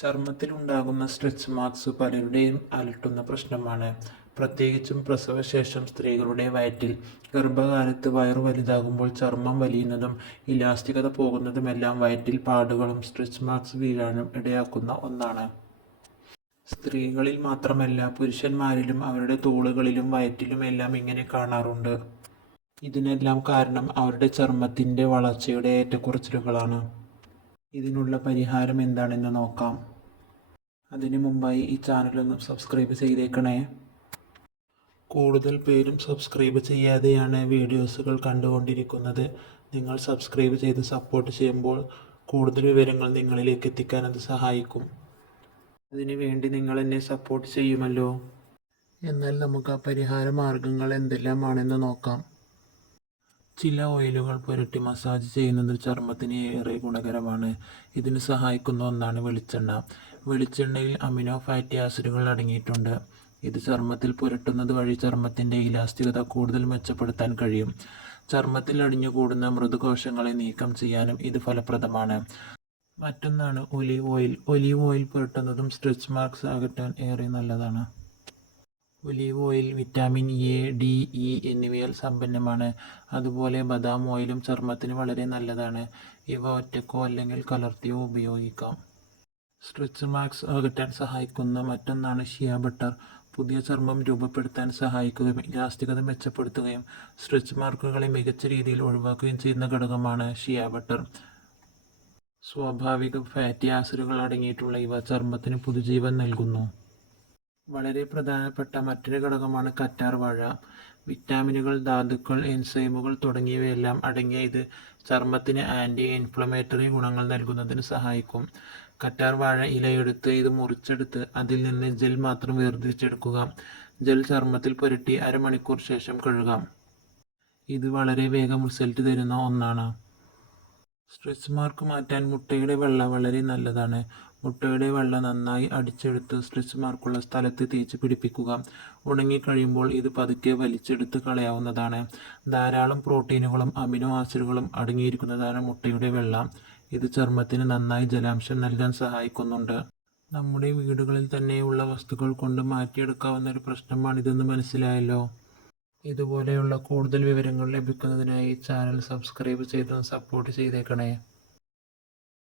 ചർമ്മത്തിലുണ്ടാകുന്ന stretch marks പലരുടെയും അലട്ടുന്ന പ്രശ്നമാണ്. പ്രത്യേകിച്ചും പ്രസവശേഷം സ്ത്രീകളുടെ വയറ്റിൽ. ഗർഭകാലത്ത് വയറു വലുതാകുമ്പോൾ ചർമ്മം വലിയുന്നതും ഇലാസ്തികത പോകുന്നതുമെല്ലാം വയറ്റിൽ പാടുകളും സ്ട്രെച്ച് മാർക്സ് വീഴാനും ഇടയാക്കുന്ന ഒന്നാണ്. സ്ത്രീകളിൽ മാത്രമല്ല പുരുഷന്മാരിലും അവരുടെ തോളുകളിലും വയറ്റിലുമെല്ലാം ഇങ്ങനെ കാണാറുണ്ട്. ഇതിനെല്ലാം കാരണം അവരുടെ ചർമ്മത്തിൻ്റെ വളർച്ചയുടെ ഏറ്റക്കുറച്ചിലുകളാണ്. ഇതിനുള്ള പരിഹാരം എന്താണെന്ന് നോക്കാം. അതിനു മുമ്പായി ഈ ചാനലൊന്ന് സബ്സ്ക്രൈബ് ചെയ്തേക്കണേ. കൂടുതൽ പേരും സബ്സ്ക്രൈബ് ചെയ്യാതെയാണ് വീഡിയോസുകൾ കണ്ടുകൊണ്ടിരിക്കുന്നത്. നിങ്ങൾ സബ്സ്ക്രൈബ് ചെയ്ത് സപ്പോർട്ട് ചെയ്യുമ്പോൾ കൂടുതൽ വിവരങ്ങൾ നിങ്ങളിലേക്ക് എത്തിക്കാൻ അത് സഹായിക്കും. അതിനു വേണ്ടി നിങ്ങൾ എന്നെ സപ്പോർട്ട് ചെയ്യുമല്ലോ. എന്നാൽ നമുക്ക് ആ പരിഹാര മാർഗങ്ങൾ എന്തെല്ലാമാണെന്ന് നോക്കാം. ചില ഓയിലുകൾ പുരട്ടി മസാജ് ചെയ്യുന്നത് ചർമ്മത്തിന് ഏറെ ഗുണകരമാണ്. ഇതിന് സഹായിക്കുന്ന ഒന്നാണ് വെളിച്ചെണ്ണ. വെളിച്ചെണ്ണയിൽ അമിനോ ഫാറ്റി ആസിഡുകൾ അടങ്ങിയിട്ടുണ്ട്. ഇത് ചർമ്മത്തിൽ പുരട്ടുന്നത് വഴി ചർമ്മത്തിൻ്റെ ഇലാസ്തികത കൂടുതൽ മെച്ചപ്പെടുത്താൻ കഴിയും. ചർമ്മത്തിൽ അടിഞ്ഞുകൂടുന്ന മൃദുകോശങ്ങളെ നീക്കം ചെയ്യാനും ഇത് ഫലപ്രദമാണ്. മറ്റൊന്നാണ് ഒലീവ് ഓയിൽ. ഒലീവ് ഓയിൽ പുരട്ടുന്നതും സ്ട്രെച്ച് മാർക്സ് അകറ്റാൻ ഏറെ നല്ലതാണ്. Olive oil vitamin A, D, E എന്നിവയാൽ സമ്പന്നമാണ്. അതുപോലെ ബദാം ഓയിലും ചർമ്മത്തിന് വളരെ നല്ലതാണ്. ഇവ ഒറ്റക്കോ അല്ലെങ്കിൽ കലർത്തിയോ ഉപയോഗിക്കാം. സ്ട്രെച്ച് മാർക്സ് അകറ്റാൻ സഹായിക്കുന്ന മറ്റൊന്നാണ് ഷിയ ബട്ടർ. പുതിയ ചർമ്മം രൂപപ്പെടുത്താൻ സഹായിക്കുകയും ഇലാസ്തികത മെച്ചപ്പെടുത്തുകയും സ്ട്രെച്ച് മാർക്കുകളെ മികച്ച രീതിയിൽ ഒഴിവാക്കുകയും ചെയ്യുന്ന ഘടകമാണ് ഷിയ ബട്ടർ. സ്വാഭാവിക ഫാറ്റി ആസിഡുകൾ അടങ്ങിയിട്ടുള്ള ഇവ ചർമ്മത്തിന് പുതുജീവൻ നൽകുന്നു. വളരെ പ്രധാനപ്പെട്ട മറ്റൊരു ഘടകമാണ് കറ്റാർ വാഴ. വിറ്റാമിനുകൾ, ധാതുക്കൾ, എൻസൈമുകൾ തുടങ്ങിയവയെല്ലാം അടങ്ങിയ ഇത് ചർമ്മത്തിന് ആൻറ്റി ഇൻഫ്ലമേറ്ററി ഗുണങ്ങൾ നൽകുന്നതിന് സഹായിക്കും. കറ്റാർ വാഴ ഇലയെടുത്ത് ഇത് മുറിച്ചെടുത്ത് അതിൽ നിന്ന് ജെൽ മാത്രം വേർതിരിച്ചെടുക്കുക. ജെൽ ചർമ്മത്തിൽ പുരട്ടി അരമണിക്കൂർ ശേഷം കഴുകാം. ഇത് വളരെ വേഗം റിസൾട്ട് തരുന്ന ഒന്നാണ്. സ്ട്രെച്ച് മാർക്ക് മാറ്റാൻ മുട്ടയുടെ വെള്ള വളരെ നല്ലതാണ്. മുട്ടയുടെ വെള്ള നന്നായി അടിച്ചെടുത്ത് സ്ട്രെച്ച് മാർക്കുള്ള സ്ഥലത്ത് തേച്ച് പിടിപ്പിക്കുക. ഉണങ്ങിക്കഴിയുമ്പോൾ ഇത് പതുക്കെ വലിച്ചെടുത്ത് കളയാവുന്നതാണ്. ധാരാളം പ്രോട്ടീനുകളും അമിനോ ആസിഡുകളും അടങ്ങിയിരിക്കുന്നതാണ് മുട്ടയുടെ വെള്ള. ഇത് ചർമ്മത്തിന് നന്നായി ജലാംശം നൽകാൻ സഹായിക്കുന്നുണ്ട്. നമ്മുടെ വീടുകളിൽ തന്നെയുള്ള വസ്തുക്കൾ കൊണ്ട് മാറ്റിയെടുക്കാവുന്ന ഒരു പ്രശ്നമാണിതെന്ന് മനസ്സിലായല്ലോ. ഇതുപോലെയുള്ള കൂടുതൽ വിവരങ്ങൾ ലഭിക്കുന്നതിനായി ചാനൽ സബ്സ്ക്രൈബ് ചെയ്ത് സപ്പോർട്ട് ചെയ്തേക്കണേ.